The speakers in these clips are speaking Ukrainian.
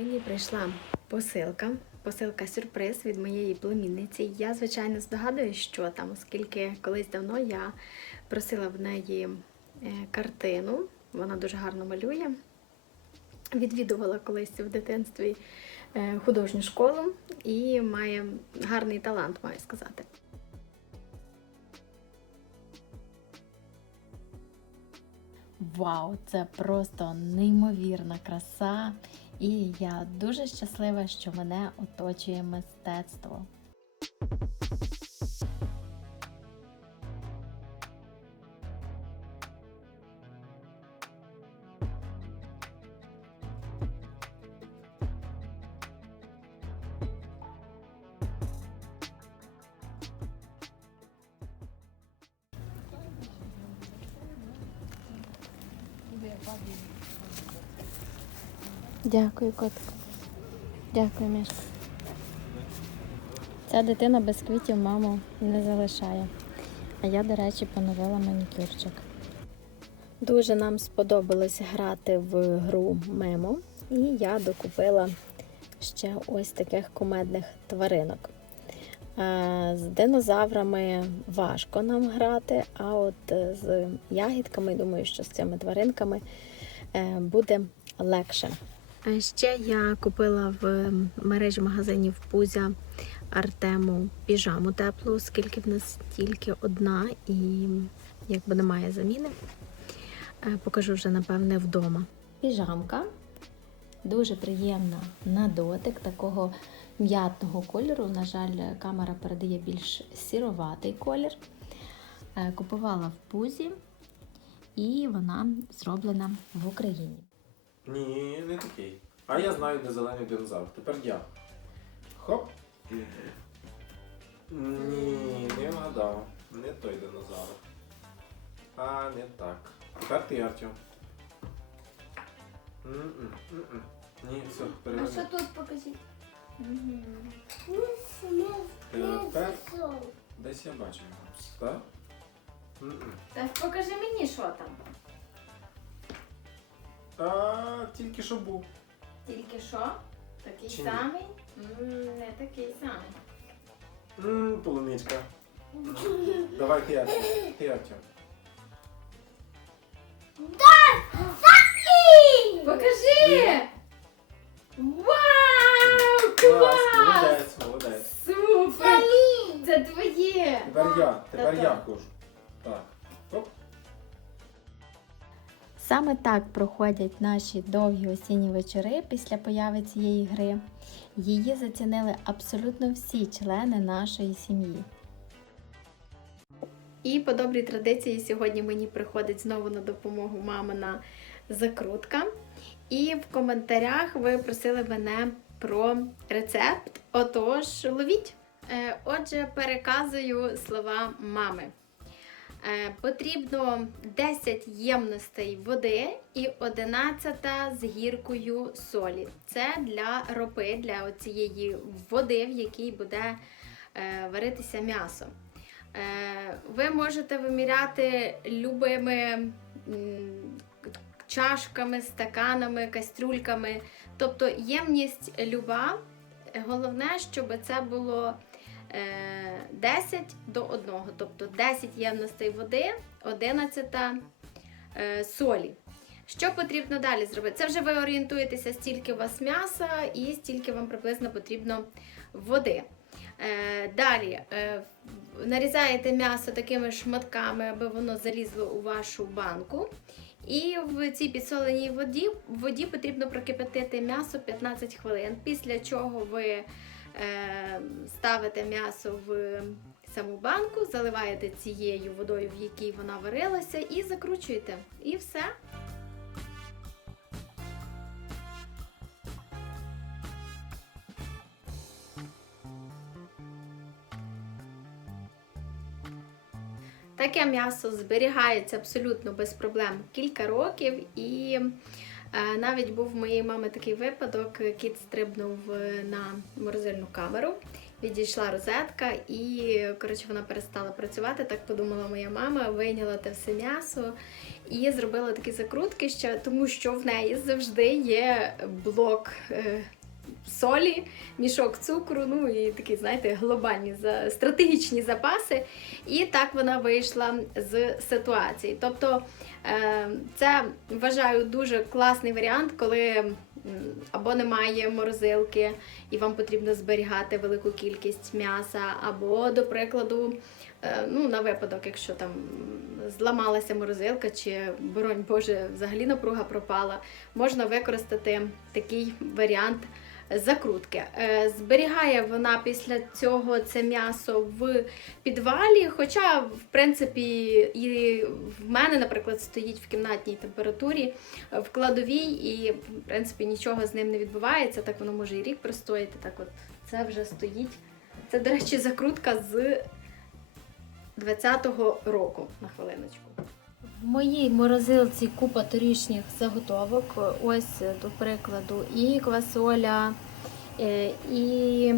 Мені прийшла посилка. Посилка сюрприз від моєї племінниці. Я, звичайно, здогадуюсь, що там, оскільки колись давно я просила в неї е, картину. Вона дуже гарно малює. Відвідувала колись в дитинстві е, художню школу і має гарний талант, маю сказати. Вау, це просто неймовірна краса, і я дуже щаслива, що мене оточує мистецтво. Дякую, котику. Дякую, Мішка. Ця дитина без квітів маму не залишає. А я, до речі, поновила манікюрчик. Дуже нам сподобалось грати в гру Мемо, і я докупила ще ось таких кумедних тваринок. Е, З динозаврами важко нам грати, а от е, з ягідками, думаю, що з цими тваринками е, буде легше. А Ще я купила в мережі магазинів Пузя Артему піжаму теплу, оскільки в нас тільки одна і якби немає заміни. Е, Покажу вже, напевне, вдома. Піжамка дуже приємна на дотик, такого м'ятного кольору. На жаль, камера передає більш сіроватий колір. Е, Купувала в пузі, і вона зроблена в Україні. Ні, не такий. А я знаю, де зелений динозавр. Тепер я. Хоп. Ні, не вгадав. Не той динозавр. А, не так. Тепер ти, Артем. М-м, м-м. Ні, все, А що тут покажіть? Тепер десь я бачу його. Так? М-м. Так покажи мені, що там. А, тільки що був. Тільки що? Такий Чи ні? самий? М, Не такий самий. М, полуничка. Давай ти, Артем. Ти, Артем. Покажи! Вау! Клас, Клас! молодець, молодець. Супер! Це твоє! Тепер я, тепер Та-та. я кожу. Так. Саме так проходять наші довгі осінні вечори після появи цієї гри. Її зацінили абсолютно всі члени нашої сім'ї. І по добрій традиції сьогодні мені приходить знову на допомогу мамина закрутка. І в коментарях ви просили мене про рецепт. Отож, ловіть. Е, Отже, переказую слова мами. Е, Потрібно 10 ємностей води і 11 з гіркою солі. Це для ропи, для цієї води, в якій буде е, варитися м'ясо. Е, Ви можете виміряти любими чашками, стаканами, кастрюльками. Тобто ємність люба. Головне, щоб це було 10 до 1, тобто 10 ємностей води, 11 е, солі. Що потрібно далі зробити? Це вже ви орієнтуєтеся, стільки у вас м'яса і стільки вам приблизно потрібно води. Е, Далі е, нарізаєте м'ясо такими шматками, аби воно залізло у вашу банку. І в цій підсоленій воді, воді потрібно прокипятити м'ясо 15 хвилин, після чого ви е, ставите м'ясо в саму банку, заливаєте цією водою, в якій вона варилася, і закручуєте. І все. Таке м'ясо зберігається абсолютно без проблем кілька років, і е, навіть був в моєї мами такий випадок: кіт стрибнув е, на морозильну камеру, відійшла розетка, і коротше вона перестала працювати. Так подумала моя мама, вийняла те все м'ясо і зробила такі закрутки ще, тому що в неї завжди є блок. Солі, мішок цукру, ну і такі, знаєте, глобальні стратегічні запаси. І так вона вийшла з ситуації. Тобто е, це вважаю дуже класний варіант, коли або немає морозилки, і вам потрібно зберігати велику кількість м'яса, або, до прикладу, е, ну, на випадок, якщо там зламалася морозилка, чи, боронь Боже, взагалі напруга пропала, можна використати такий варіант закрутки. Е, Зберігає вона після цього це м'ясо в підвалі. Хоча, в принципі, і в мене, наприклад, стоїть в кімнатній температурі е, в кладовій, і в принципі нічого з ним не відбувається. Так воно може і рік простояти. Так от це вже стоїть. Це, до речі, закрутка з 20-го року на хвилиночку. В моїй морозилці купа торішніх заготовок. Ось, до прикладу, і квасоля, е, і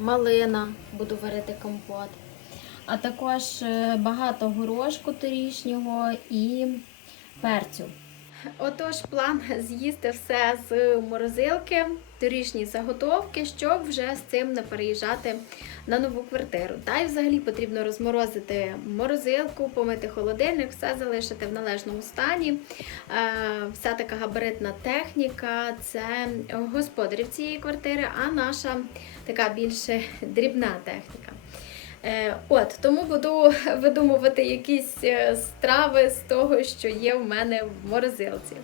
малина, буду варити компот. А також е, багато горошку торішнього і перцю. Отож, план з'їсти все з морозилки, торішні заготовки, щоб вже з цим не переїжджати на нову квартиру. Та й взагалі потрібно розморозити морозилку, помити холодильник, все залишити в належному стані. Е, Вся така габаритна техніка це господарів цієї квартири, а наша така більше дрібна техніка. Е, От, тому буду видумувати якісь е, страви з того, що є в мене в морозилці.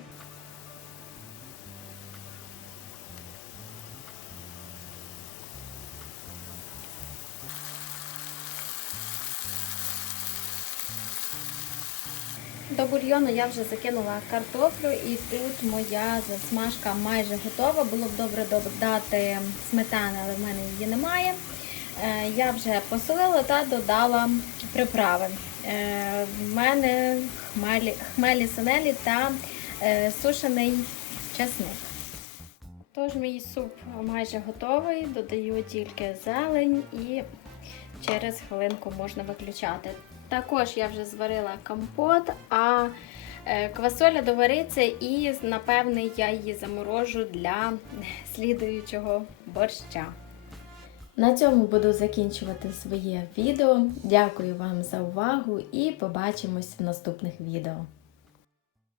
До бульйону я вже закинула картоплю і тут моя засмажка майже готова. Було б добре додати сметани, але в мене її немає. Е, Я вже посолила та додала приправи. Е, В мене хмелі, хмелі синелі та е, сушений чесник. Тож мій суп майже готовий, додаю тільки зелень і через хвилинку можна виключати. Також я вже зварила компот, а квасоля довариться і напевне я її заморожу для слідуючого борща. На цьому буду закінчувати своє відео. Дякую вам за увагу і побачимось в наступних відео.